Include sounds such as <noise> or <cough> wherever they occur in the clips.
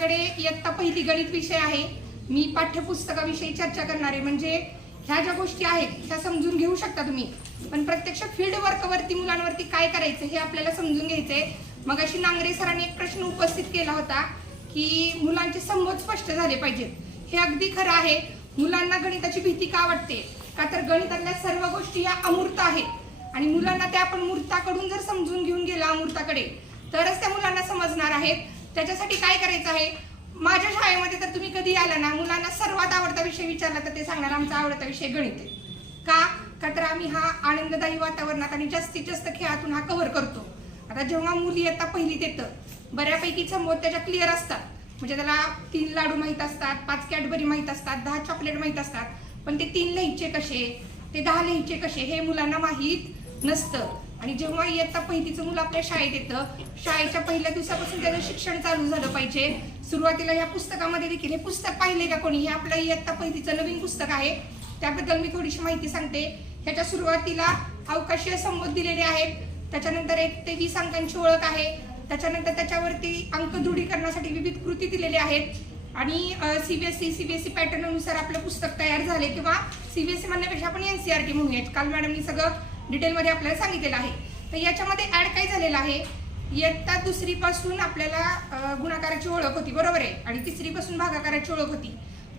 माझ्याकडे इयत्ता पहिली गणित विषय आहे. मी पाठ्यपुस्तकाविषयी चर्चा करणार आहे. म्हणजे ह्या ज्या गोष्टी आहेत त्या समजून घेऊ शकता तुम्ही. पण प्रत्यक्ष फील्ड वर्कवरती मुलांवरती काय करायचं हे आपल्याला समजून घ्यायचंय. मग अशी नांगरे सरांनी एक प्रश्न उपस्थित केला होता की मुलांचे संबोध स्पष्ट झाले पाहिजेत. हे अगदी खरं आहे. मुलांना गणिताची भीती का वाटते? का तर गणितातल्या सर्व गोष्टी या अमूर्त आहेत. आणि मुलांना त्या आपण मूर्ताकडून जर समजून घेऊन गेला अमूर्ताकडे तरच त्या मुलांना समजणार आहेत. त्याच्यासाठी काय करायचं आहे? माझ्या शाळेमध्ये तर तुम्ही कधी आला ना मुलांना सर्वात आवडता विषय विचारला तर ते सांगणार आमचा आवडता विषय गणित आहे. का? का तर आम्ही हा आनंददायी वातावरणात आणि जास्तीत जास्त खेळातून हा कव्हर करतो. आता जेव्हा मुली येतात पहिलीत येतं बऱ्यापैकी समोर त्याच्या क्लिअर असतात. म्हणजे त्याला तीन लाडू माहीत असतात पाच कॅडबरी माहीत असतात दहा चॉकलेट माहीत असतात. पण ते तीन लिहायचे कसे? ते दहा लिहायचे कसे? हे मुलांना माहीत नसतं. आणि जेव्हा इयत्ता पहिलीचं मुलं आपल्या शाळेत येतं शाळेच्या पहिल्या दिवसापासून त्याचं शिक्षण चालू झालं पाहिजे. सुरुवातीला या पुस्तकामध्ये देखील हे पुस्तक पाहिले का कोणी? हे आपलं इयत्ता पहिलीचं नवीन पुस्तक आहे. त्याबद्दल मी थोडीशी माहिती सांगते. ह्याच्या सुरुवातीला अवकाशीय संबोध दिलेले आहेत. त्याच्यानंतर एक ते वीस अंकांची ओळख आहे. त्याच्यानंतर त्याच्यावरती अंक दृढीकरणासाठी विविध कृती दिलेल्या आहेत. आणि सीबीएसई सीबीएसई पॅटर्ननुसार आपलं पुस्तक तयार झाले किंवा सीबीएसई म्हणण्यापेक्षा आपण एनसीआरटी म्हणूयात. काल मॅडमनी सगळं डिटेलमध्ये आपल्याला सांगितलेलं आहे. तर याच्यामध्ये ॲड काय झालेलं आहे? इयत्ता दुसरीपासून आपल्याला गुणाकाराची ओळख होती. बरोबर आहे? आणि तिसरीपासून भागाकाराची ओळख होती.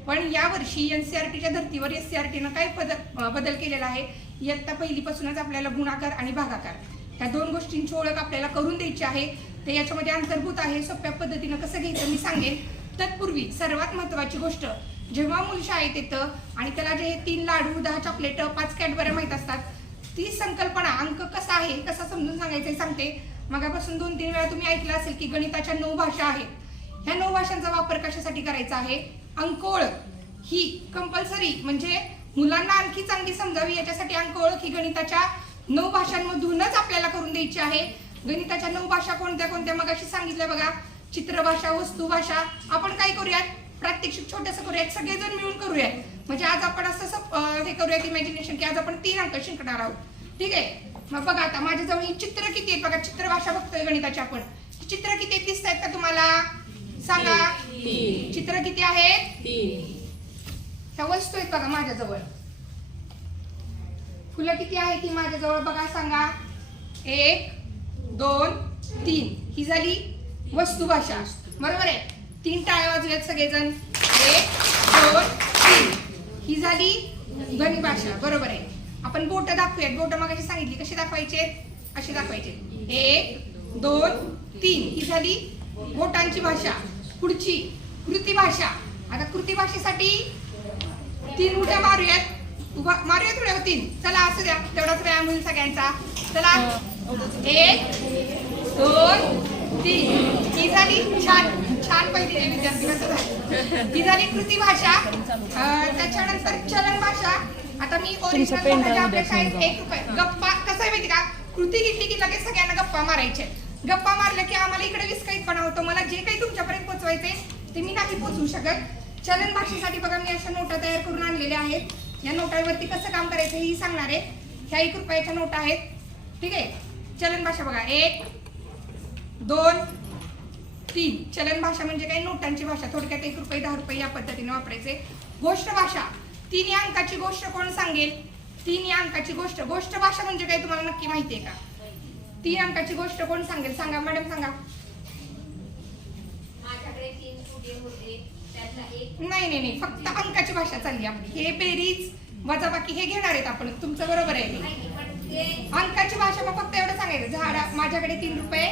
पण यावर्षी एन सी आर टीच्या धर्तीवर एस सी आर टीनं काय बदल बदल केलेला आहे? इयत्ता पहिलीपासूनच आपल्याला गुणाकार आणि भागाकार. ह्या दोन गोष्टींची ओळख आपल्याला करून द्यायची आहे. ते याच्यामध्ये अंतर्भूत आहे सोप्या पद्धतीनं कसं घ्यायचं मी सांगेन. तत्पूर्वी सर्वात महत्त्वाची गोष्ट जेव्हा मूल शाळेत येतं आणि त्याला जे तीन लाडू दहा चॉकलेट पाच कॅडबऱ्या माहीत ती संकल्पना अंक कसा आहे कसा समजून सांगायचं सांगते. मगापासून दोन तीन वेळा तुम्ही ऐकलं असेल की गणिताच्या नऊ भाषा आहेत. ह्या नऊ भाषांचा वापर कशासाठी करायचा आहे? अंक ओळख ही कंपल्सरी म्हणजे मुलांना आणखी चांगली समजावी याच्यासाठी अंक ओळख ही गणिताच्या नऊ भाषांमधूनच आपल्याला करून द्यायची आहे. गणिताच्या नऊ भाषा कोणत्या कोणत्या? मग अशी सांगितल्या बघा चित्रभाषा वस्तू भाषा आपण काय करूयात? प्रात्यक्षिक छोटस करूयात सगळेजण मिळून करूयात म्हणजे आज आपण असं असं हे करूयात इमॅजिनेशन की आज आपण तीन अंक शिकणार आहोत. ठीक आहे? मग बघा आता माझ्याजवळ ही चित्र किती आहेत? बघा चित्रभाषा बघतोय गणिताची आपण. चित्र किती आहेत? दिसत आहेत का तुम्हाला? सांगा. चित्र किती आहेत? ह्या वस्तू आहेत बघा माझ्याजवळ. फुलं किती आहेत ती माझ्याजवळ बघा सांगा. एक दोन तीन. ही झाली वस्तू भाषा. बरोबर आहे? तीन टाळ्या वाजूयात सगळेजण. एक दोन तीन. ही झाली ध्वनी भाषा. बरोबर आहे. आपण बोट दाखवूयात. बोट मग अशी सांगितली कशी दाखवायचे अशी दाखवायचे एक दोन तीन. ही झाली बोटांची भाषा. पुढची कृती भाषा. आता कृती भाषेसाठी तीन उड्या मारूयात. उभा मारूयात उड्या? हो तीन. चला असू द्या. तेवढाच व्यायाम होईल सगळ्यांचा. चला. एक दोन तीन. ही झाली छान. छान पहिली आहे विद्यार्थी कसं झालं ही झाली कृती भाषा. त्याच्यानंतर चलन भाषा. आता मी drive आपल्या शाळेत. एक रुपये गप्पा कसं आहे माहिती का? कृती घेतली की लगेच सगळ्यांना गप्पा मारायचे. गप्पा मारल्या की आम्हाला इकडे विस्कळीतपणा होतो. मला जे काही तुमच्यापर्यंत पोहोचवायचे ते मी नाही पोहोचवू शकत. चलन भाषेसाठी बघा मी अशा नोटा तयार करून आणलेल्या आहेत. या नोटांवरती कसं काम करायचं हेही सांगणार आहे. ह्या एक रुपयाच्या नोटा आहेत. ठीक आहे? चलन भाषा बघा. एक दोन तीन. चलन भाषा म्हणजे काय? नोटांची भाषा. थोडक्यात एक रुपये दहा रुपये या पद्धतीने वापरायचे. गोष्ट भाषा. तीन या अंकाची गोष्ट कोण सांगेल? तीन या अंकाची गोष्ट. गोष्ट भाषा म्हणजे काय तुम्हाला नक्की माहिती आहे का? तीन अंकाची गोष्ट कोण सांगेल? सांगा मॅडम सांगा. नाही नाही नाही. फक्त अंकाची भाषा चालली आपली. हे बेरीज वजाबाकी हे घेणार आहेत आपण. तुमचं बरोबर आहे. अंकाची भाषा मग फक्त एवढं सांगायचं. झाडा माझ्याकडे तीन रुपये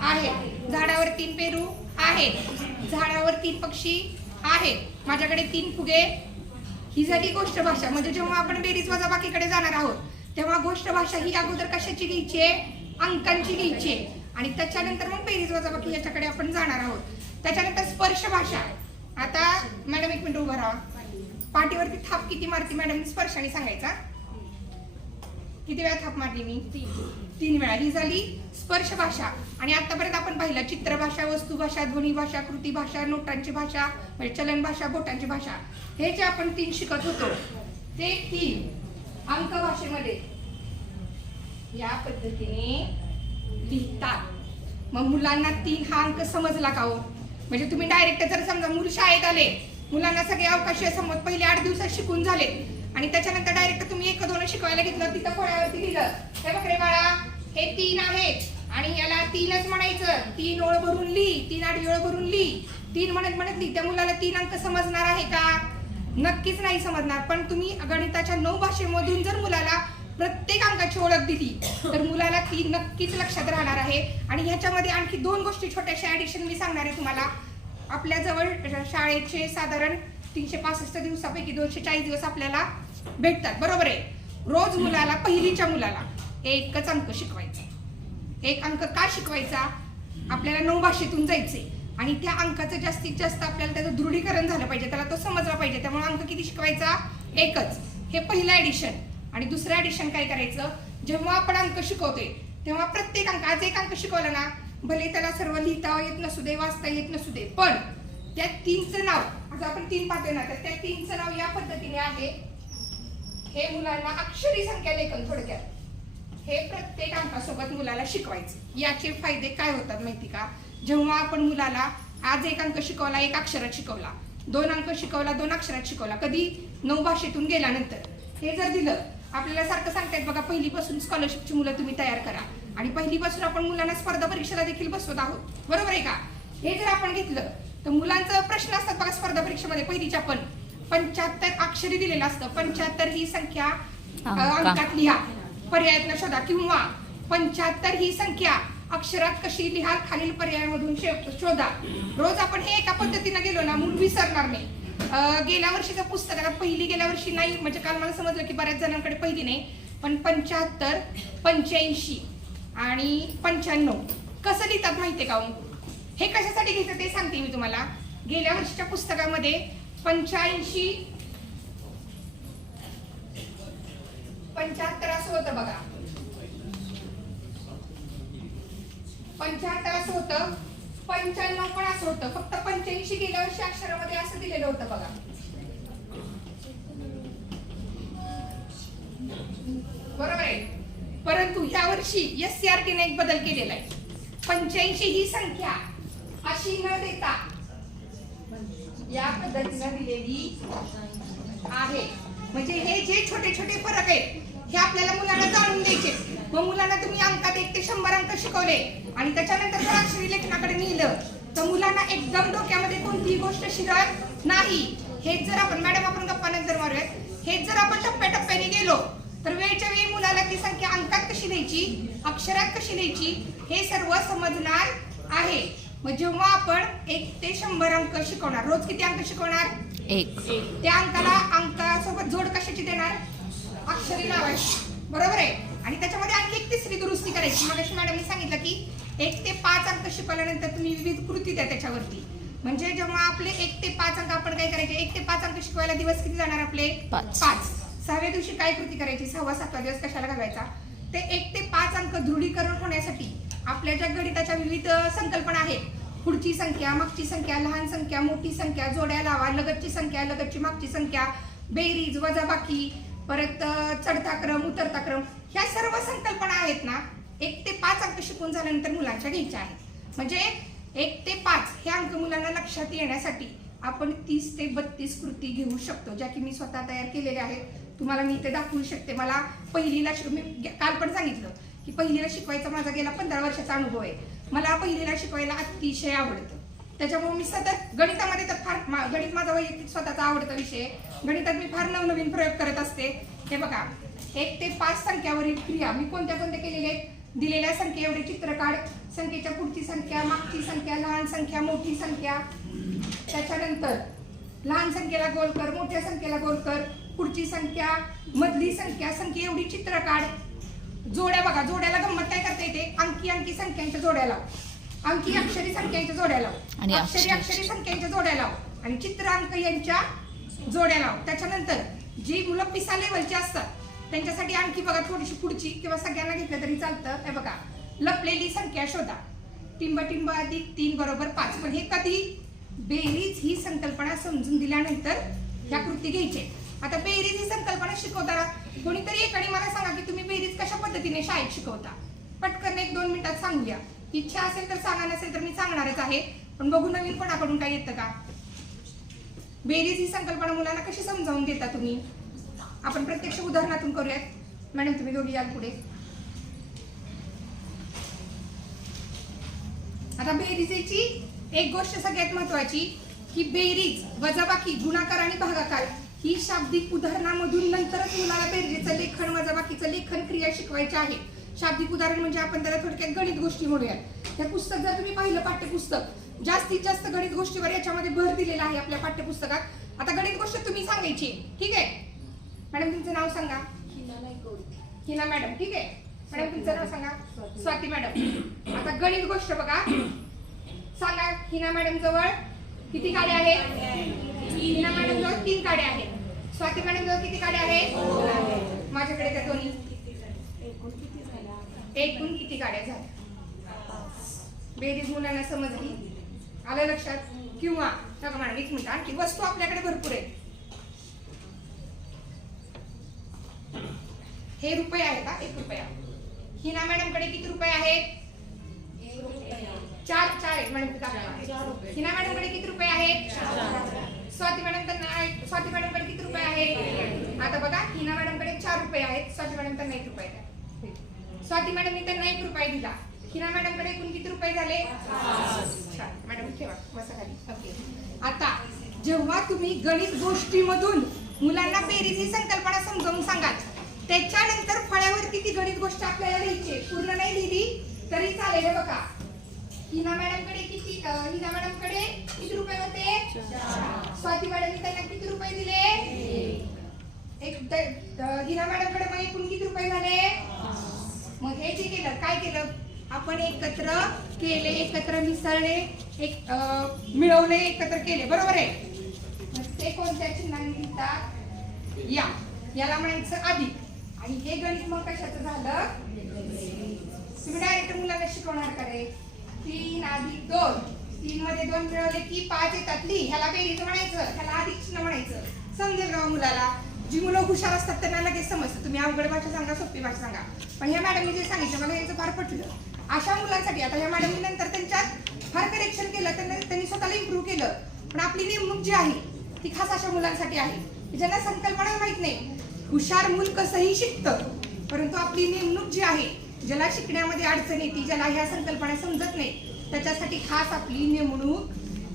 आहेत झाडावर तीन पेरू आहेत झाडावर तीन पक्षी आहेत माझ्याकडे तीन फुगे. ही झाली गोष्ट भाषा. म्हणजे जेव्हा आपण बेरीज वजाबाकीकडे जाणार आहोत तेव्हा गोष्ट भाषा ही अगोदर कशाची घ्यायची? आहे अंकांची घ्यायची. आहे आणि त्याच्यानंतर मग बेरीज वजाबाकी याच्याकडे आपण जाणार आहोत. त्याच्यानंतर स्पर्श भाषा. आता मॅडम एक मिनिट उभा राहा. पाठीवरती थाप किती मारती मॅडम स्पर्शाने सांगायचा? किती वेळा थाप मारली मी? तीन वेळा. ही झाली स्पर्श भाषा. आणि आतापर्यंत आपण पाहिलं चित्रभाषा वस्तूभाषा ध्वनी भाषा कृती भाषा नोटांची भाषा म्हणजे चलन भाषा बोटांची भाषा. हे जे आपण तीन शिकत होतो ते तीन अंक भाषेमध्ये या पद्धतीने लिहितात. मग मुलांना तीन हा अंक समजला का हो? म्हणजे तुम्ही डायरेक्ट जर समजा मूल शाळेत आले मुलांना सगळे अवकाशी समज पहिले आठ दिवसात शिकून झाले. आणि त्याच्यानंतर डायरेक्ट तुम्ही एक दोन शिकवायला घेतलं तिथं फळ्यावरती लिहिलं. हे बघ रे बाळा हे तीन आहेत. आणि याला तीनच म्हणायचं. तीन ओळ भरून लिही तीन आठ ओळ भरून लिही तीन म्हणत म्हणत ली. त्या मुलाला तीन अंक समजणार आहे का? नक्कीच नाही समजणार. पण तुम्ही गणिताच्या नऊ भाषेमधून जर मुलाला प्रत्येक अंकाची ओळख दिली तर मुलाला ती नक्कीच लक्षात राहणार आहे. आणि ह्याच्यामध्ये आणखी दोन गोष्टी छोट्याशा ॲडिशन मी सांगणार आहे तुम्हाला. आपल्या जवळ शाळेचे साधारण तीनशे पासष्ट दिवसापैकी दोनशे चाळीस दिवस आपल्याला भेटतात. बरोबर आहे? रोज मुलाला पहिलीच्या मुलाला एकच अंक शिकवायचा. एक अंक का शिकवायचा? आपल्याला नऊ भाषेतून जायचे आणि त्या अंकाचं जास्तीत जास्त आपल्याला त्याचं दृढीकरण झालं पाहिजे. त्याला तो समजला पाहिजे. त्यामुळे अंक किती शिकवायचा? एकच. हे पहिलं ॲडिशन आणि दुसरं ॲडिशन काय करायचं? जेव्हा आपण अंक शिकवतोय तेव्हा प्रत्येक अंक आज एक अंक शिकवला ना भले त्याला सर्व लिहिता येत नसू दे वाचता येत नसू दे पण त्या तीनचं नाव आज आपण तीन पाहतोय ना तर त्या तीनचं नाव या पद्धतीने आहे. हे मुलांना अक्षरी संख्या लेखन थोडक्यात. हे प्रत्येक अंकासोबत मुलाला शिकवायचं. याचे फायदे काय होतात माहिती का? जेव्हा आपण मुलाला आज एक अंक शिकवला एक अक्षरात शिकवला दोन अंक शिकवला दोन अक्षरात शिकवला कधी नऊ भाषेतून गेल्यानंतर हे जर दिलं आपल्याला सारखं सांगतायत बघा पहिलीपासून स्कॉलरशिपची मुलं तुम्ही तयार करा. आणि पहिलीपासून आपण मुलांना स्पर्धा परीक्षेला देखील बसवत आहोत. बरोबर आहे का? हे जर आपण घेतलं तर मुलांचं प्रश्न असतात बघा स्पर्धा परीक्षेमध्ये पहिलीच्या पण. पंच्याहत्तर अक्षरी दिलेलं असतं. पंच्याहत्तर ही संख्या. अंकात लिहा. पर्यायातनं शोधा किंवा पंच्याहत्तर ही संख्या अक्षरात कशी लिहाल खालील पर्यायामधून शोधा. रोज आपण हे एका पद्धतीनं गेलो ना मूल विसरणार नाही. गेल्या गेल्या वर्षीच्या आता पहिली गेल्या वर्षी नाही म्हणजे काल मला समजलं की बऱ्याच जणांकडे पहिली नाही पण पंच्याहत्तर पंच्याऐंशी आणि पंच्याण्णव. कसं लिहितात माहितीये का हो? हे? कशासाठी घेतं ते सांगते मी तुम्हाला. गेल्या वर्षीच्या पुस्तकामध्ये पंच्याऐंशी पंच्याहत्तर असं होतं बघा. पंच्याहत्तर असं होतं. पंच्याण्णव पण असं होतं. फक्त पंच्याऐंशी गेल्या वर्षी अक्षरामध्ये असं दिलेलं होतं बघा. बरोबर आहे? परंतु या वर्षी एस सी आर टीने एक बदल केलेला आहे. पंच्याऐंशी ही संख्या अशी न देता या पद्धतीनं दिलेली आहे. म्हणजे हे जे छोटे छोटे फरक आहेत हे आपल्याला मुलांना जाणून द्यायचे. मग मुलांना तुम्ही अंकात एक ते शंभर अंक शिकवले आणि त्याच्यानंतर जर अक्षरी लेखनाकडे नेलं तर मुलांना एकदम डोक्यामध्ये कोणतीही गोष्ट शिरत नाही. हेच जर आपण मॅडम आपण गप्पा नंतर मारूयात. हेच जर आपण टप्प्याटप्प्याने गेलो तर वेळच्या वेळी मुलाला ती संख्या अंकात कशी द्यायची अक्षरात कशी द्यायची हे सर्व समजणार आहे. मग जेव्हा आपण एक ते शंभर अंक शिकवणार रोज किती अंक शिकवणार? एक. त्या अंकाला अंकासोबत जोड कशाची देणार? अक्षरी लावायची बरोबर आहे? आणि त्याच्यामध्ये आणखी एक तिसरी दुरुस्ती करायची. मग मॅडमने सांगितलं की एक ते पाच अंक शिकवल्यानंतर तुम्ही विविध कृती द्या त्याच्यावरती. म्हणजे जेव्हा आपले एक ते पाच अंक आपण काय करायचे? एक ते पाच अंक शिकवायला दिवस किती जाणार आपले? पाच. पाच. सहाव्या दिवशी काय कृती करायची? सहावा सातवा दिवस कशाला घालवायचा? ते एक ते पाच अंक दृढीकरण होण्यासाठी आपल्या ज्या गणिताच्या विविध संकल्पना आहेत पुढची संख्या मागची संख्या लहान संख्या मोठी संख्या जोड्या लावा लगतची संख्या लगतची मागची संख्या बेरीज वजाबाकी परत चढता क्रम उतरता क्रम ह्या सर्व संकल्पना आहेत ना एक ते पाच अंक शिकून झाल्यानंतर मुलांच्या घ्यायच्या आहेत. म्हणजे एक ते पाच हे अंक मुलांना लक्षात येण्यासाठी आपण तीस ते बत्तीस कृती घेऊ शकतो ज्या की मी स्वतः तयार केलेल्या आहेत. तुम्हाला मी ते दाखवू शकते. मला पहिलीला शिक मी काल पण सांगितलं की पहिलीला शिकवायचा माझा गेला पंधरा वर्षाचा अनुभव आहे. मला पहिलीला शिकवायला अतिशय आवडतं. त्याच्यामुळे मी सतत गणितामध्ये तर फार मा- गणित माझा वैयक्तिक स्वतःचा आवडता विषय गणितात मी फार नवनवीन प्रयोग करत असते. हे बघा एक ते पाच संख्यावरील क्रिया मी कोणत्या कोणत्या केलेल्या आहेत? दिलेल्या संख्ये एवढे चित्र काढ संख्येच्या पुढची संख्या मागची संख्या लहान संख्या मोठी संख्या. त्याच्यानंतर लहान संख्येला गोल कर मोठ्या संख्येला गोल कर. पुढची संख्या मधली संख्या संख्या एवढी चित्र काढ जोड्या बघा जोड्याला गंमत काय करता येते? अंकी अंकी संख्यांच्या जोड्या लाव अंकी अक्षरी संख्यांच्या जोड्या लाव आणि अक्षरी अक्षरी- अक्षरी संख्यांच्या जोड्या लाव आणि चित्र अंक यांच्या जोड्या लाव त्याच्यानंतर जी मुलं पिसा लेवलची असतात त्यांच्यासाठी आणखी बघा थोडीशी पुढची किंवा सगळ्यांना घेतलं तरी चालतं. हे बघा. लपलेली संख्या शोधा. टिंब टिंब अधिक तीन बरोबर पाच. पण हे कधी? बेरीज ही संकल्पना समजून दिल्यानंतर ह्या कृती घ्यायचे. आता बेरीज ही संकल्पना शिकवताना कोणीतरी एकाने मला सांगा की तुम्ही बेरीज कशा पद्धतीने शाळेत शिकवता? पटकन एक दोन मिनिटात सांगूया. इच्छा असेल तर सांगा नसेल तर मी सांगणारच आहे. पण बघू नवीन कोणाकडून काय येतं का? बेरीज ही संकल्पना मुलांना कशी समजावून देता तुम्ही? आपण प्रत्यक्ष उदाहरणातून करूयात. मॅडम तुम्ही दोघी याल पुढे. आता बेरीजेची एक गोष्ट सगळ्यात महत्वाची की बेरीज वजाबाकी गुणाकार आणि भागाकार ही शाब्दिक उदाहरणामधून नंतरच मुलाला बेरजेचं लेखन वजाबाकीचं लेखन क्रिया शिकवायची आहे. शाब्दिक उदाहरण म्हणजे आपण त्याला थोडक्यात गणित गोष्टी म्हणूयात. हे पुस्तक जर तुम्ही पाहिलं पाठ्यपुस्तक जास्तीत जास्त गणित गोष्टीवर याच्यामध्ये भर दिलेला आहे आपल्या पाठ्यपुस्तकात. आता गणित गोष्ट तुम्ही सांगायची ठीक आहे? मॅडम तुमचं नाव सांगा. हिना मॅडम ठीक आहे? मॅडम तुमचं नाव सांगा. स्वाती मॅडम. आता गणित गोष्ट बघा. सांगा हिना मॅडम जवळ. किती काड्या आहेत? हिना मॅडम जवळ तीन काड्या आहेत. स्वाती मॅडम जवळ किती काड्या आहेत? माझ्याकडे त्या दोन्ही. एकूण किती काड्या झाल्या? बेरीज मुलांना समजली आलं लक्षात? किंवा बघा मॅडम एक मिनिट आणखी वस्तू आपल्याकडे भरपूर आहेत. हे रुपये आहेत का एक रुपया. हिना मॅडमकडे किती रुपये आहेत? चार मॅडम हिना मॅडमकडे किती रुपये आहेत? स्वाती मॅडम त्यांना स्वाती मॅडमकडे किती रुपये आहेत? आता बघा हिना मॅडमकडे चार रुपये आहेत स्वाती मॅडम त्यांना एक रुपये स्वाती स्वाती मॅडमनी त्यांना एक रुपये दिला. हिना मॅडमकडे एकूण किती रुपये झाले? मॅडम ठेवा बसा खाली. ओके आता जेव्हा तुम्ही गणित गोष्टीमधून मुलांना बेरीज ही संकल्पना समजावून सांगाल त्याच्यानंतर फळ्यावरती ती गणित गोष्ट आपल्याला लिहायची पूर्ण नाही लिहिली तरी चालेल बघा. हिना मॅडमकडे किती हिना मॅडमकडे किती रुपये होते? स्वाती मॅडमनी त्यांना किती रुपये दिले? एक. हिना मॅडमकडे मग एकूण किती रुपये झाले? मग हे जे केलं काय केलं? आपण एकत्र केले एकत्र मिसळले एक मिळवले एकत्र केले. बरोबर आहे? मग ते कोणत्या चिन्हाने लिहितात? या. याला म्हणायचं अधिक आणि हे गणित मग कशाचं झालं? तुम्ही डायरेक्ट मुलांना शिकवणार का रे? तीन अधिक दोन. तीन मध्ये दोन मिळवले की पाच येतात. ली ह्याला बेरीज म्हणायचं ह्याला अधिक चिन्ह म्हणायचं. समजेल का मुलाला? जी मुलं हुशार असतात त्यांना लगेच समजतं. तुम्ही अवघड भाषा सांगा सोपी भाषा सांगा. पण ह्या मॅडमनी जे सांगितलं मला यांचं फार पटलं. अशा मुलांसाठी आता ह्या मॅडमनी नंतर त्यांच्यात फार करेक्शन केलं त्यांना त्यांनी स्वतःला इम्प्रूव्ह केलं. पण आपली नेमणूक जी आहे ती खास अशा मुलांसाठी आहे. ज्यांना संकल्पना माहीत नाही. हुशार मूल कसंही शिकतं परंतु आपली नेमणूक जी आहे ज्याला शिकण्यामध्ये अडचण येते ज्याला ह्या संकल्पना समजत नाही त्याच्यासाठी खास आपली नेमणूक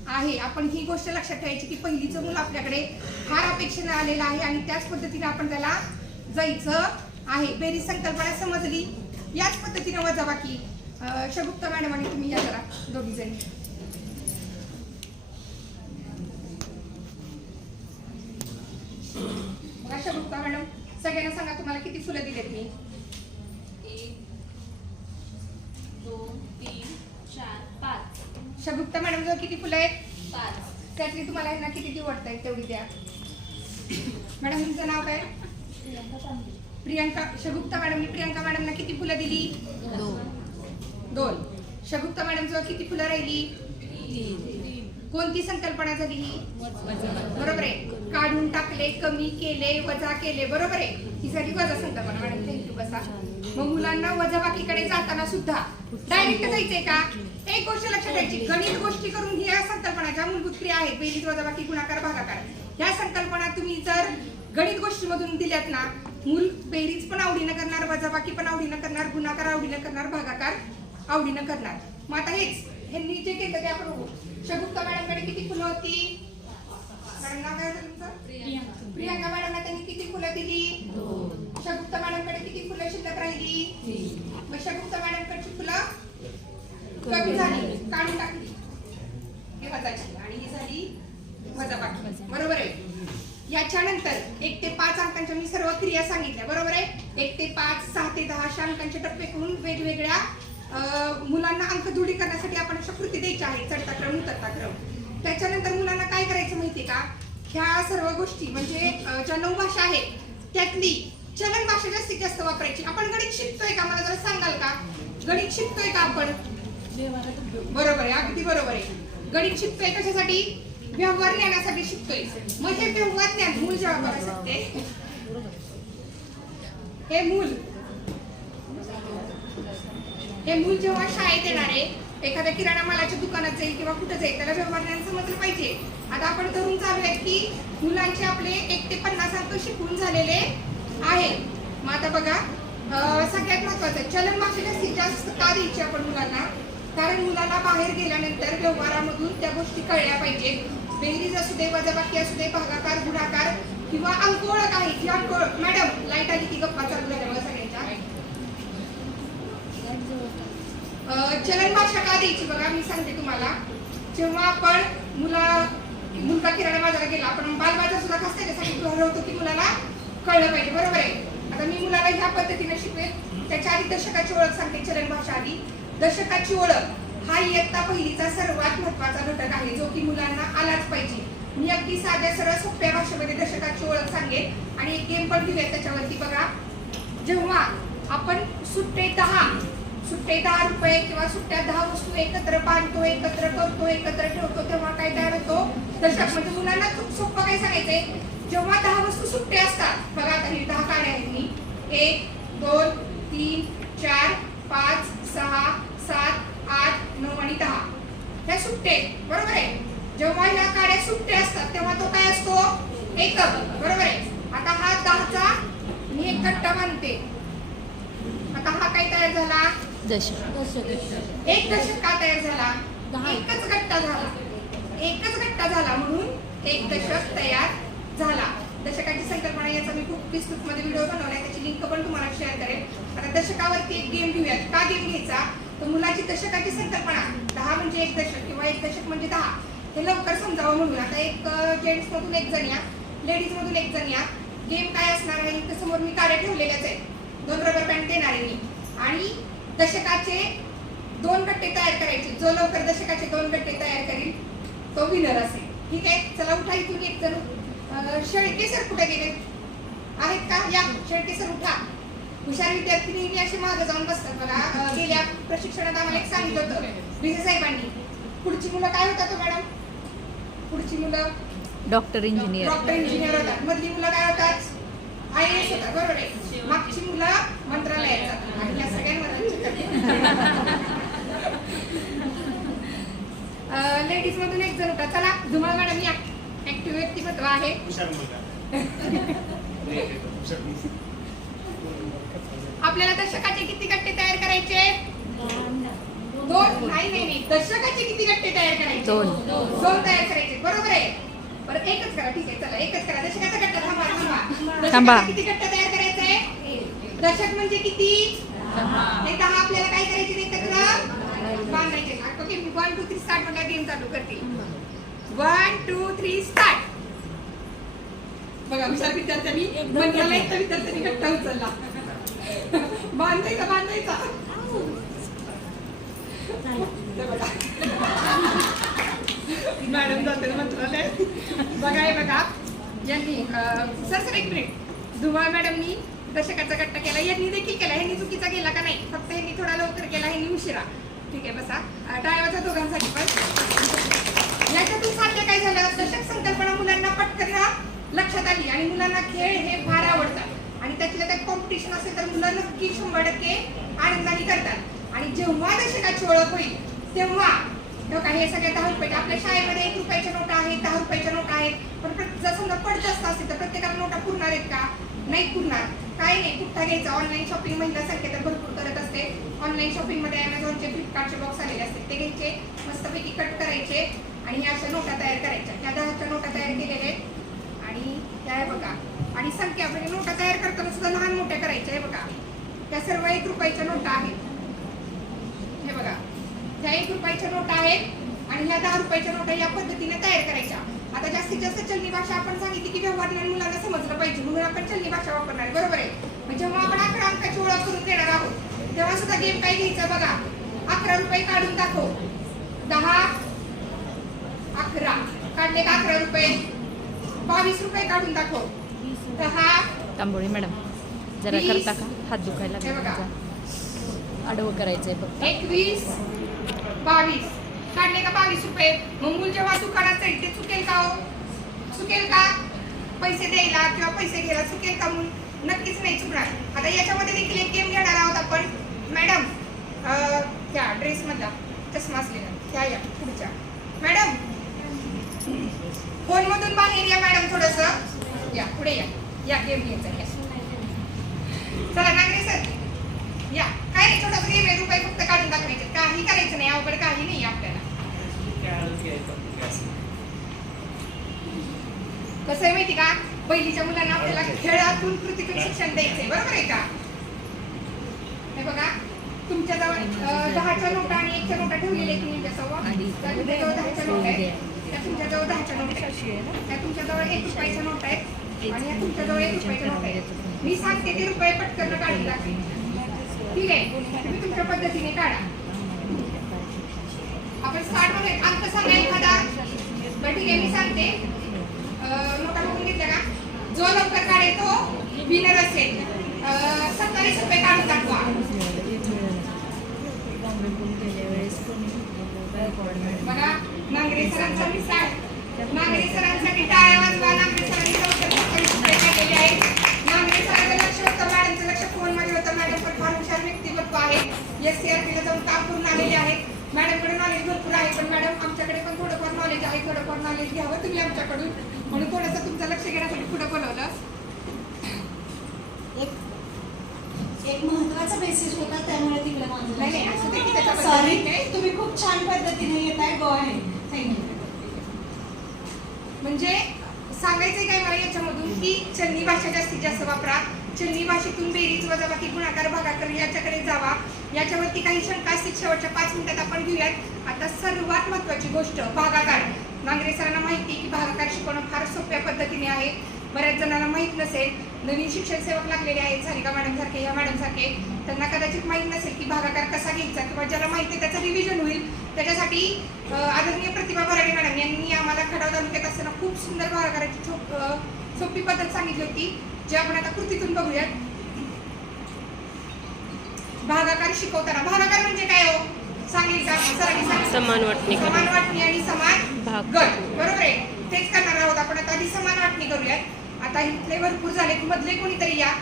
आहे. आपण ही गोष्ट लक्षात ठेवायची की पहिलीचं मूल आपल्याकडे फार अपेक्षेनं आलेलं आहे आणि त्याच पद्धतीने आपण त्याला जायचं आहे. बेरी संकल्पना समजली. याच पद्धतीने वजाबाकी अं, शगुप्ता मॅडम आणि तुम्ही या जरा दोघी जणी शगुप्ता मॅडम सगळ्यांना सांगा तुम्हाला किती फुलं दिलेत मी एक दोन तीन चार पाच शगुप्ता मॅडम जवळ किती फुलं आहेत? त्यातली तुम्हाला ह्यांना किती दिवडता आहेत तेवढी द्या. मॅडम तुमचं नाव काय? प्रियंका शगुप्ता मॅडमनी प्रियंका मॅडमना किती फुलं दिली? दोन. शगुप्ता मॅडम जवळ किती फुलं राहिली? कोणती संकल्पना झाली? ही बरोबर आहे. काढून टाकले कमी केले वजा केले बरोबर आहे. ही झाली वजा संकल्पना. मॅडम थँक्यू बसा. मग मुलांना वजाबाकीकडे जाताना सुद्धा डायरेक्ट जायचंय का? एक गोष्ट लक्षात ठेवायची. गणित गोष्टी करून ही या संकल्पना ज्या मूलभूत क्रिया आहेत. बेरीज वजाबाकी गुणाकार भागाकार. ह्या संकल्पना तुम्ही जर गणित गोष्टीमधून दिल्यात ना मूल बेरीज पण आवडीनं करणार वजाबाकी पण आवडीनं करणार गुणाकार आवडीनं करणार भागाकार आवडीनं करणार. मग आता हेच ह्यांनी जे केलं ते आपण शगुप्ता मॅडमकडे किती फुलं होती? मॅडम काय तुमचं? प्रियंका. मॅडमला त्यांनी किती फुलं दिली? शगुप्ता मॅडमकडे किती फुलं शिल्लक राहिली? मग शगुप्ता मॅडमकडची फुलं? कमी झाली. काढून टाकली. हे वजाची. आणि ही झाली वजाबाकी बरोबर आहे? याच्यानंतर एक ते पाच अंकांच्या मी सर्व क्रिया सांगितल्या. बरोबर आहे? एक ते पाच सहा ते दहा अशा अंकांचे टप्पे करून वेगवेगळ्या मुलांना अंक दृढी करण्यासाठी आपण अशा कृती द्यायच्या आहेत. चढता क्रम उतरता क्रम त्याच्यानंतर मुलांना काय करायचं माहितीये का? ह्या सर्व गोष्टी म्हणजे ज्या नऊ भाषा आहेत त्यातली चलन भाषा जास्तीत जास्त वापरायची. आपण गणित शिकतोय का? मला जरा सांगाल का? गणित शिकतोय का आपण? बरोबर आहे अगदी बरोबर आहे. गणित शिकतोय कशासाठी? व्यवहार ज्ञानासाठी शिकतोय. मग हे व्यवहार ज्ञान मूल जेव्हा बघा शकते. हे मूल. हे मूल जेव्हा शाळेत येणार आहे एखाद्या किराणा मालाच्या दुकानात जाईल किंवा कुठं जाईल त्याला व्यवहार ज्ञान समजलं पाहिजे. आता आपण धरून चालूयात की मुलांचे आपले एक ते पन्नास अंक शिकून झालेले आहे. मग आता बघा सगळ्यात महत्वाचं चलन भाषा जास्तीत जास्त का द्यायची आपण मुलांना. कारण मुलाला बाहेर गेल्यानंतर व्यवहारामधून त्या गोष्टी कळल्या पाहिजे. बेरीज असू दे वजाबाकी असू दे भागाकार गुणाकार किंवा अंकोळ आहे की मॅडम लाइट आली की गप्पा चालू झाल्यामुळे सगळ्यांच्या. चलन भाषा का द्यायची बघा मी सांगते तुम्हाला. जेव्हा आपण मुला मुलगा किराणा बाजारात गेला आपण बालबाजार सुद्धा खास त्याच्यासाठी ठरवतो की मुलाला कळलं पाहिजे. बरोबर आहे? आता मी मुलाला ह्या पद्धतीने शिकवेल त्याच्या आधी दशकाची ओळख सांगते चलन भाषा आधी. दशकाची ओळख हा इयत्ता पहिलीचा सर्वात महत्त्वाचा घटक आहे जो की मुलांना आलाच पाहिजे. मी अगदी साध्या सरळ सोप्या भाषेमध्ये दशकाची ओळख सांगेन आणि एक गेम पण घेऊया त्याच्यावरती. बघा जेव्हा आपण सुट्टे दहा सुट्टे दहा रुपये किंवा सुट्ट्या दहा वस्तू एकत्र बांधतो एकत्र करतो एकत्र ठेवतो तेव्हा काय तयार होतो दशक म्हणजे मुलांना खूप सोपं काय सांगायचंय? जेव्हा दहा वस्तू सुट्टे असतात बघा आता ही दहा काढ्या आहेत मी. एक दोन तीन चार पाच सहा सात आठ नऊ आणि दहा. ह्या सुट्टे बरोबर आहे? जेव्हा ह्या काड्या सुट्टे असतात तेव्हा तो काय असतो? एकक बरोबर आहे? आता हा दहाचा मी एक गट्टा बांधते आता हा काय तयार झाला? एक दशक का तयार झाला? एकच गट्टा झाला. एकच गट्टा झाला म्हणून एक दशक तयार झाला. दशकाची संकल्पना याचा मी खूप फेसबुकमध्ये व्हिडिओ बनवलाय. त्याची लिंक पण तुम्हाला शेअर करेल आता दशकावरती एक गेम घेऊयात. का गेम घ्यायचा? तर मुलाची दशकाची संकल्पना. दहा म्हणजे एक दशक किंवा एक दशक म्हणजे दहा. हे लवकर समजावं म्हणून आता एक जेंट्स मधून एक जण या. लेडीज मधून एक जण या. गेम काय असणार आहे? इथं समोर मी कार्य ठेवलेल्याच आहेत. दोन रबर पॅन्ट देणार आहे मी. आणि दशकाचे दोन गट्टे तयार करायचे. जो लवकर दशकाचे दोन गट्टे तयार करेल तो विनर असेल. ठीक आहे? चला उठा इथून एक जण. शेळके सर कुठे गेले? आहेत का? या शेळके सर उठा. हुशार विद्यार्थी असे मागे जाऊन बसतात अं, गेल्या प्रशिक्षणात आम्हाला एक सांगितलं होतं. विजय साहेबांनी. पुढची मुलं काय होतात हो मॅडम? पुढची मुलं? Doctor engineer. डॉक्टर इंजिनियर होतात. मधली मुलं काय होतात? आय एस होतात बरोबर आहे. मागची मुलं मंत्रालयात जातात. आणि या सगळ्यांवर <laughs> लेडीज मधून एक जण होता चला धुमाळ मॅडम या. ऍक्टिव्ह व्यक्तिमत्व आहे. हुशार मुलगा. हुशार मुलगा. आपल्याला दशकाचे किती गट्टे तयार करायचे? दोन. नाही नाही नाही. दशकाचे किती गट्टे तयार करायचे? दोन. दोन तयार करायचे. बरोबर आहे. बरं एकच करा. ठीक आहे चला एकच करा. दशकाचा गट्टा थांबा थांबा थांबा. दशकाचा किती गट्टा तयार करायचंय दशक म्हणजे किती? हे दहा. आपल्याला काय करायचे? नाही एकत्र बांधायचे. ओके मी वन टू थ्री स्टार्ट म्हटलं गेम चालू करते वन टू थ्री स्टार्ट बघा हुशार विद्यार्थ्यांनी मंत्रालयाच्या विद्यार्थ्यांनी गट्टा उचलला. <laughs> बांधायचा बांधायचा. बघा. <laughs> मॅडम जाते ना मंत्रालयात. बघा हे बघा. यांनी सर सर एक मिनिट धुमाळ मॅडमनी दशकाचा गट्टा केला. यांनी देखील केला. यांनी चुकीचा केला का नाही? फक्त यांनी थोडा लवकर केला यांनी उशिरा. ठीक आहे बसा. अं, टाळ्या वाजवा दोघांसाठी पण. याच्यातून साध्य काय झालं? दशक संकल्पना मुलांना पटकन लक्षात आली आणि मुलांना खेळ हे फार आवडतात. आणि त्यातल्या त्यात कॉम्पिटिशन असेल तर मुलं नक्की शंभर टक्के आनंदाने करतात. आणि जेव्हा दशकाची ओळख होईल तेव्हा तेव्हा हे सगळ्या दहा रुपयाच्या आपल्या शाळेमध्ये एक रुपयाच्या नोटा आहेत दहा रुपयाच्या नोटा आहेत. पण जर समजा पडत असता असेल तर प्रत्येकाला नोटा पुरणार आहेत का? नाही पुरणार. काही नाही कुठला घ्यायचा? ऑनलाईन शॉपिंग महिला तर भरपूर करत असते. ऑनलाईन शॉपिंगमध्ये ॲमेझॉनचे अमेझॉनचे फ्लिपकार्टचे बॉक्स आलेले असते ते घ्यायचे मस्तपैकी कट करायचे. आणि ह्या अशा नोटा तयार करायच्या. ह्या दहाच्या नोटा तयार केलेल्या आहेत. आणि त्या आहे बघा. आणि संख्या म्हणजे नोटा तयार करताना सुद्धा लहान मोठ्या करायच्या. आहे बघा. त्या सर्व एक रुपयाच्या नोटा आहेत. हे बघा. ह्या एक रुपयाच्या नोटा आहेत आणि ह्या दहा रुपयाच्या नोटा या पद्धतीने तयार करायच्या. आता जास्तीत जास्त चलनी भाषा आपण सांगितली की व्यवहार ज्ञान मुलांना समजलं पाहिजे. म्हणून आपण चलनी भाषा वापरणार. आहे, बरोबर आहे? मग जेव्हा आपण अकरा अंकाची ओळख करून देणार आहोत तेव्हा सुद्धा गेम काय घ्यायचा बघा. अकरा रुपये काढून दाखव. दहा अकरा. काढले का अकरा रुपये? बावीस रुपये काढून दाखव. दहा तांबोळी मॅडम जरा. करता का? हात दुखायला बघा. आडवं करायचंय फक्त. एकवीस बावीस. काढले का बावीस रुपये? मग मूल जेव्हा दुकानात जाईल ते चुकेल का हो? चुकेल का? पैसे द्यायला किंवा पैसे घ्यायला चुकेल का मूल? नक्कीच नाही चुकणार. आता याच्यामध्ये देखील एक गेम घेणार आहोत आपण. मॅडम अं, त्या ड्रेस मधला. चष्मा असलेला. ह्या या पुढच्या. मॅडम फोन मधून बाहेर या मॅडम थोडस. या पुढे या. या गेम घ्यायचा या चला नागरे सर या. काय नाही छोटासा गेम आहे रुपये फक्त काढून दाखवायचे. काही करायचं नाही अवघड काही नाही आपल्याला. कसं आहे माहिती का? पहिलीच्या मुलांना आपल्याला खेळातून कृतीतून शिक्षण द्यायचंय. बरोबर आहे का? हे बघा. तुमच्याजवळ अं, दहाच्या नोटा आणि एकच्या नोटा ठेवलेल्या त्या तुमच्याजवळ दहाच्या नोटा आहेत त्या तुमच्याजवळ दहाच्या नोटा त्या तुमच्याजवळ एक रुपयाच्या नोट आहेत आणि या तुमच्याजवळ एक रुपयाच्या नोटा आहेत मी सांगते ते रुपये पटकन काढून लागते ठीक आहे तुम्ही तुमच्या पद्धतीने काढा आपण स्टार्टमध्ये अंक सांगा एखादा बरं ठीक आहे मी सांगते अं, नोटा बघून घेतल्या का जो लवकर काढेल तो विनर असेल अं, सत्तावीस रुपये काढून दाखवा बघा नांगरे सरांचा मिसाळ नांगरे सरांसाठी टाळ्या वाजवा नांगरे सरांनी लवकर सत्तावीस नांगरे सरांचं लक्ष होतं मॅडमचं लक्ष फोनमध्ये होतं. मॅडम पण फार हुशार व्यक्तिमत्व आहे. एस सी आर पीला जाऊन काम करून आलेले आहेत. मॅडमकडे नॉलेज भरपूर आहे पण मॅडम आमच्याकडे पण थोडंफार नॉलेज आहे. थोडंफार नॉलेज घ्यावं तुम्ही आमच्याकडून. म्हणून थोडंसं तुमचं लक्ष घेण्यासाठी पुढं बोलवलं एक एक महत्त्वाचा मेसेज होता त्यामुळे तिकडे त्याच्याबद्दल सॉरी. तुम्ही खूप छान पद्धतीने येत आहे गो आहे थँक्यू म्हणजे सांगायचंय काय मला याच्यामधून की चलनी भाषा जास्तीत जास्त वापरा. चलनी भाषेतून बेरीज वजाबाकी गुणाकार भागाकार याच्याकडे जावा. याच्यावरती काही शंका असतील शेवटच्या पाच मिनिटात आपण घेऊयात. आता सर्वात महत्वाची गोष्ट भागाकार. नांगरे सरांना माहिती की भागाकार शिकवणं फार सोप्या पद्धतीने आहे. बऱ्याच जणांना माहीत नसेल नवीन शिक्षण सेवक लागलेले आहेत सारिका मॅडम सारखे या मॅडम सारखे त्यांना कदाचित माहीत नसेल की भागाकार कसा घ्यायचा किंवा ज्याला माहिती आहे त्याचं रिव्हिजन होईल. त्याच्यासाठी आदरणीय प्रतिभा बराडे मॅडम यांनी आम्हाला खडाव तालुक्यात असताना खूप सुंदर भागाकाराची सोप पद्धत सांगितली होती जी आपण आता कृतीतून बघूयात. भागाकार शिकवताना भागाकार म्हणजे काय हो? सांगेल का? सरांनी समान वाटणी. समान वाटणी आणि समान. गट. बरोबर आहे? तेच करणार आहोत आपण. आता आधी समान वाटणी करूयात. आता इथले भरपूर झाले मधले कोणीतरी या.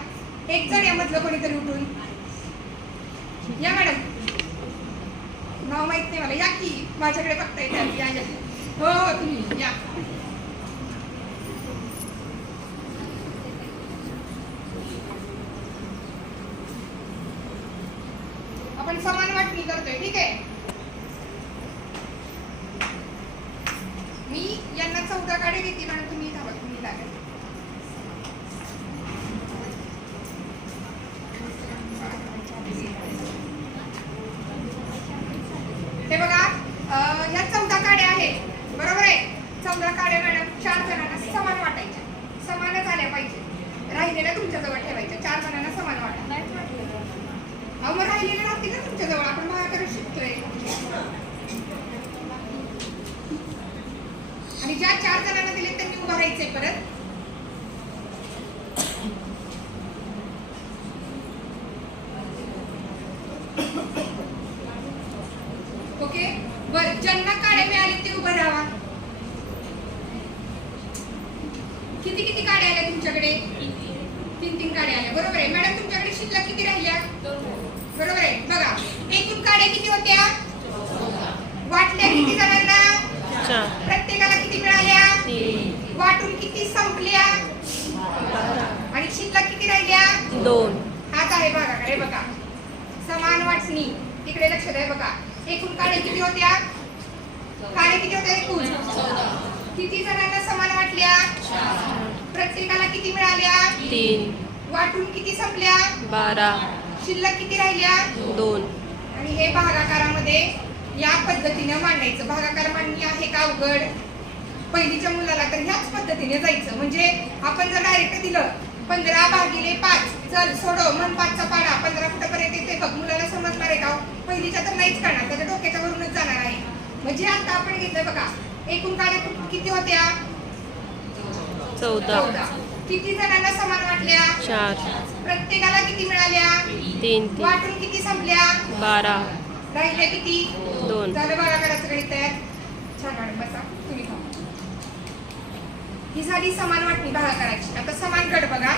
एक जण या मधलं कोणीतरी उठून. या मॅडम. नाव माहीत नाही मला. या की माझ्याकडे बघता येतात या या. हो हो तुम्ही या. आपण समान वाटणी करतोय ठीक आहे मी यांना चौदा काढे घेतील आणि तुम्ही धावा तुम्ही लागेल हे बघा अं, ह्या चौदा काड्या आहेत बरोबर आहे चौदा काड्या मॅडम चार जणांना समान वाटायच्या समानच आल्या पाहिजे राहिलेल्या तुमच्याजवळ ठेवायच्या चार जणांना समान वाटा अहो मग राहिलेले राहतील ना तुमच्याजवळ आपण महाकडे शिकतोय आणि ज्या चार जणांना दिले त्यांनी उभं राहायचंय परत ओके? बर ज्यांना काळे मिळाले ते उभं राहा. किती किती काड्या आल्या तुमच्याकडे? तीन तीन काड्या आल्या. बरोबर आहे. मॅडम तुमच्याकडे शिल्लक किती राहिल्या? बरोबर आहे. बघा एकूण काड्या किती होत्या? वाटल्या किती जणांना चार प्रत्येकाला किती मिळाल्या तीन वाटून किती संपल्या आणि शिल्लक किती राहिल्या? दोन. हाच आहे बघा हे बघा. समान वाटणी. तिकडे लक्ष द्या बघा. एकूण काळे किती होत्या? काळे किती होत्या एकूण? किती जणांना समान वाटल्या? प्रत्येकाला किती मिळाल्या? तीन. वाटून किती संपल्या? बारा. शिल्लक किती राहिल्या? दोन. आणि हे भागाकारामध्ये या पद्धतीने मांडायचं. भागाकार मांडणी आहे का अवघड? पहिलीच्या मुलाला तर ह्याच पद्धतीने जायचं. म्हणजे आपण जर डायरेक्ट दिलं पंधरा भागिले पाच. चल सोडव. मन पाचचा पाडा. पंधरा फुटापर्यंत येते बघ. मुलाला समजणार आहे का हो? पहिलीच्या तर नाहीच करणार. त्याच्या डोक्याच्या वरूनच जाणार आहे. म्हणजे आता आपण घेतलं बघा. एकूण काड्या किती होत्या? चौदा. किती जणांना समान वाटल्या? चार. प्रत्येकाला किती मिळाल्या? तीन वाटून किती संपल्या? बारा. राहिल्या किती? दोन. झालं बघा करायचं गणित तयार. छान मॅडम बसा. तुम्ही खाऊ ही झाली समान वाटणी भागाकाराची आता समान गट बघा.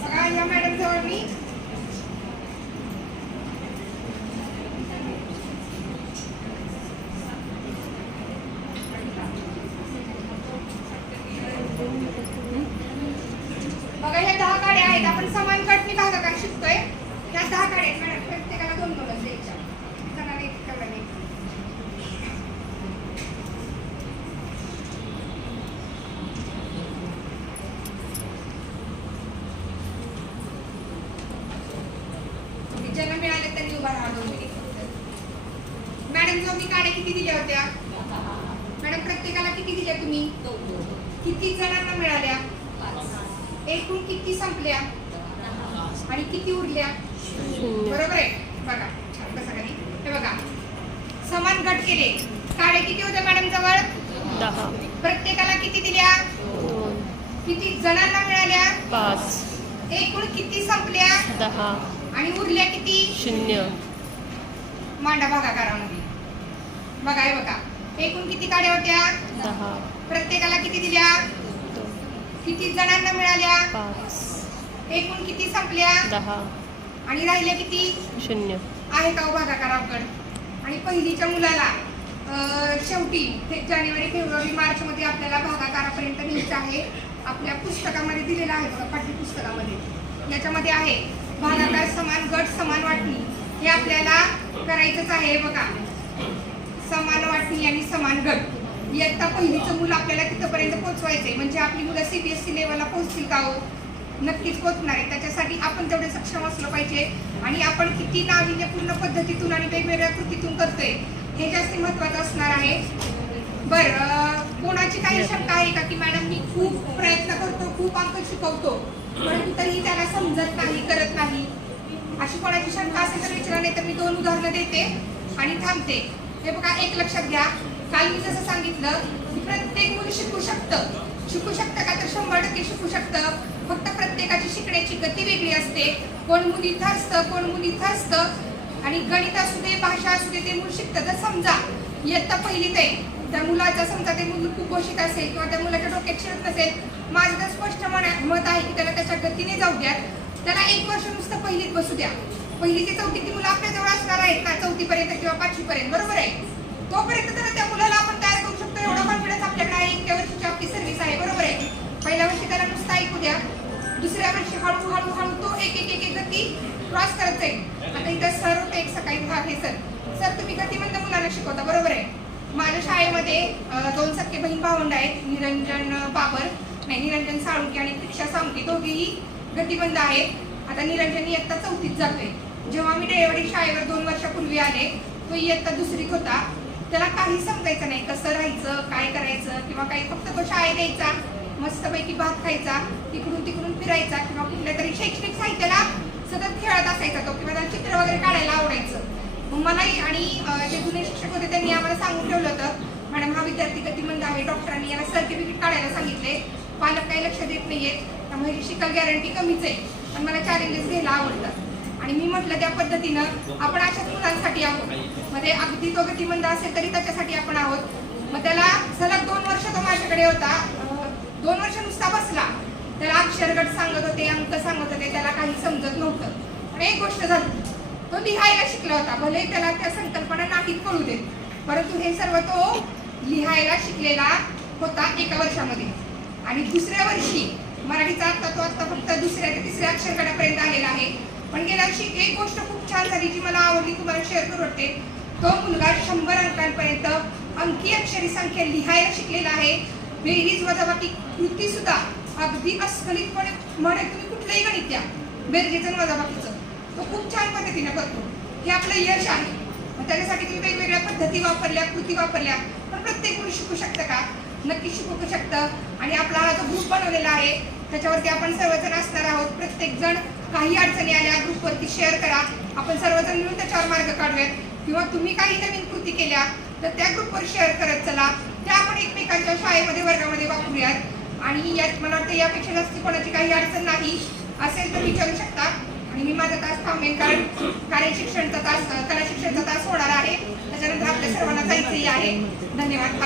बघा या मी. बघा ह्या दहा गाड्या आहेत. आपण समान गटनी भागाकार शिकतोय. ह्या दहा गाड्या आहेत मॅडम प्रत्येकाला दोन दोन द्यायच्या. आणि उरल्या किती? शून्य. मांडा भागाकारामध्ये बघा हे बघा. एकूण किती काड्या होत्या? दहा. प्रत्येकाला किती दिल्या? किती जणांना मिळाल्या? एकूण किती संपल्या? दहा. आणि राहिल्या किती? शून्य. आहे का हो भागाकारावकड आणि पहिलीच्या मुलाला शेवटी जानेवारी फेब्रुवारी मार्च मध्ये आपल्याला भागाकारापर्यंत न्यायचं आहे. आपल्या पुस्तकामध्ये दिलेलं आहे बघा पाठ्यपुस्तकामध्ये. याच्यामध्ये आहे भागाकार समान गट समान वाटणी हे आपल्याला करायचंच आहे. बघा समान वाटणी आणि समान गट. इयत्ता पहिलीचं मुलं आपल्याला तिथपर्यंत पोहोचवायचंय. म्हणजे आपली मुलं सीबीएसई लेवलला पोहोचतील का हो? नक्कीच पोहोचणार आहे त्याच्यासाठी आपण तेवढे सक्षम असलं पाहिजे. आणि आपण किती नाविन्यपूर्ण पद्धतीतून आणि वेगवेगळ्या कृतीतून करतोय हे जास्त महत्वाचं असणार आहे. बर कोणाची काही शंका आहे का की मॅडम मी खूप प्रयत्न करतो खूप अंक शिकवतो. परंतु तरीही त्याला समजत नाही करत नाही. अशी कोणाची शंका असेल तर विचारा नाही तर मी दोन उदाहरणं देते आणि थांबते. हे बघा एक लक्षात घ्या. काल मी जसं सांगितलं की प्रत्येक मुली शिकू शकतं. शिकू शकतं का तर शंभर टक्के शिकू शकतं. फक्त प्रत्येकाची शिकण्याची गती वेगळी असते. कोण मुलीचं असतं कोण मुलीचं असतं. आणि गणित असू दे भाषा असू दे ते मूल शिकतं तर समजा इयत्ता पहिलीत आहे. त्या मुलाचा समजा ते मुल कुपोषित असेल किंवा त्या मुलाच्या डोक्यात शिरत नसेल. माझं तर स्पष्ट मत आहे की त्याला त्याच्या गतीने जाऊ द्या. त्याला एक वर्ष नुसतं पहिलीत बसू द्या. पहिली ते चौथी ती मुलं आपल्याजवळ असणार आहेत ना चौथीपर्यंत किंवा पाचवीपर्यंत. बरोबर आहे? तोपर्यंत तर त्या मुलाला आपण तयार करू शकतो. एवढा कॉन्फिडन्स आपल्याकडे आहे. इतक्या वर्षीची आपली सर्व्हिस आहे. बरोबर आहे? पहिल्या वर्षी त्याला नुसतं ऐकू द्या. दुसऱ्या वर्षी हळू हळू हळू तो एक एक एक एक गती क्रॉस करत जाईल. आता इथं सर होते एक सकाळी हा हे सर सर तुम्ही गती म्हणता मुलांना शिकवता. बरोबर आहे? माझ्या शाळेमध्ये दोन सख्खे बहीण भावंड आहेत निरंजन बाबर. नाही निरंजन साळुंके आणि दीक्षा सामकी दोघेही गतिबंध आहेत. आता निरंजन इयत्ता चौथीत जातोय. जेव्हा मी डेवडी शाळेवर दोन वर्षापूर्वी आले तो इयत्ता दुसरीत होता. त्याला काही समजायचं नाही कसं राहायचं काय करायचं किंवा काही फक्त तो शाळेत यायचा मस्तपैकी भात खायचा तिकडून तिकडून फिरायचा किंवा कुठल्या तरी शैक्षणिक साहित्याला सतत खेळत असायचा तो किंवा त्याला चित्र वगैरे काढायला आवडायचं. मग मलाही आणि जे जुने शिक्षक होते त्यांनी आम्हाला सांगून ठेवलं होतं मॅडम हा विद्यार्थी गतिमंद आहे डॉक्टरांनी याला सर्टिफिकेट काढायला सांगितले पालक काही लक्ष देत नाहीयेत त्यामुळे ही शिकल गॅरंटी कमीच आहे पण मला चॅलेंजेस घ्यायला आवडतात. आणि मी म्हटलं त्या पद्धतीनं आपण अशाच मुलांसाठी आहोत. मध्ये अगदी तो गतिमंद असेल तरी त्याच्यासाठी आपण आहोत. मग त्याला सलग दोन वर्ष तो माझ्याकडे होता दोन वर्ष नुसता बसला. त्याला अक्षरगट सांगत होते अंक सांगत होते त्याला काही समजत नव्हतं. पण एक गोष्ट झाली तो लिहायला शिकला होता. भले त्याला त्या संकल्पना नाहीत कळू देत परंतु हे सर्व तो लिहायला शिकलेला होता एका वर्षामध्ये. आणि दुसऱ्या वर्षी मराठीचा आत्ता तो आत्ता फक्त दुसऱ्या ते तिसऱ्या अक्षरगटापर्यंत आलेला आहे. पण गेल्या वर्षी एक गोष्ट खूप छान झाली जी मला आवडली तुम्हाला शेअर करू वाटते. तो मुलगा शंभर अंकांपर्यंत अंकी अक्षरी संख्या लिहायला शिकलेला आहे. बेरीज वजाबाकी कृती सुद्धा अगदी अस्खलितपणे म्हणे तुम्ही कुठलंही गणित द्या बेरजेचं वजाबाकीचं. तो खूप छान पद्धतीने करतो. हे आपलं यश आहे. मग त्याच्यासाठी तुम्ही वेगवेगळ्या पद्धती वापरल्या कृती वापरल्या. पण प्रत्येक मुली शिकू शकतं का? नक्की शिकू शकतं. आणि आपला हा जो ग्रुप बनवलेला आहे त्याच्यावरती आपण सर्वजण असणार आहोत. प्रत्येक जण काही अडचणी आल्या ग्रुपवरती शेअर करा. आपण सर्वजण मिळून त्याच्यावर मार्ग काढूयात. किंवा तुम्ही काही नवीन कृती केल्या तर त्या ग्रुपवर शेअर करत चला. त्या आपण एकमेकांच्या शाळेमध्ये वर्गामध्ये वापरूयात. आणि यात मला वाटतं यापेक्षा जास्त कोणाची काही अडचण नाही असेल तर विचारू शकता. आणि मी माझा तास थांबेन कारण कार्य शिक्षणचा तास कला शिक्षणचा तास होणार आहे. त्याच्यानंतर आपल्या सर्वांना जायचंही आहे. धन्यवाद.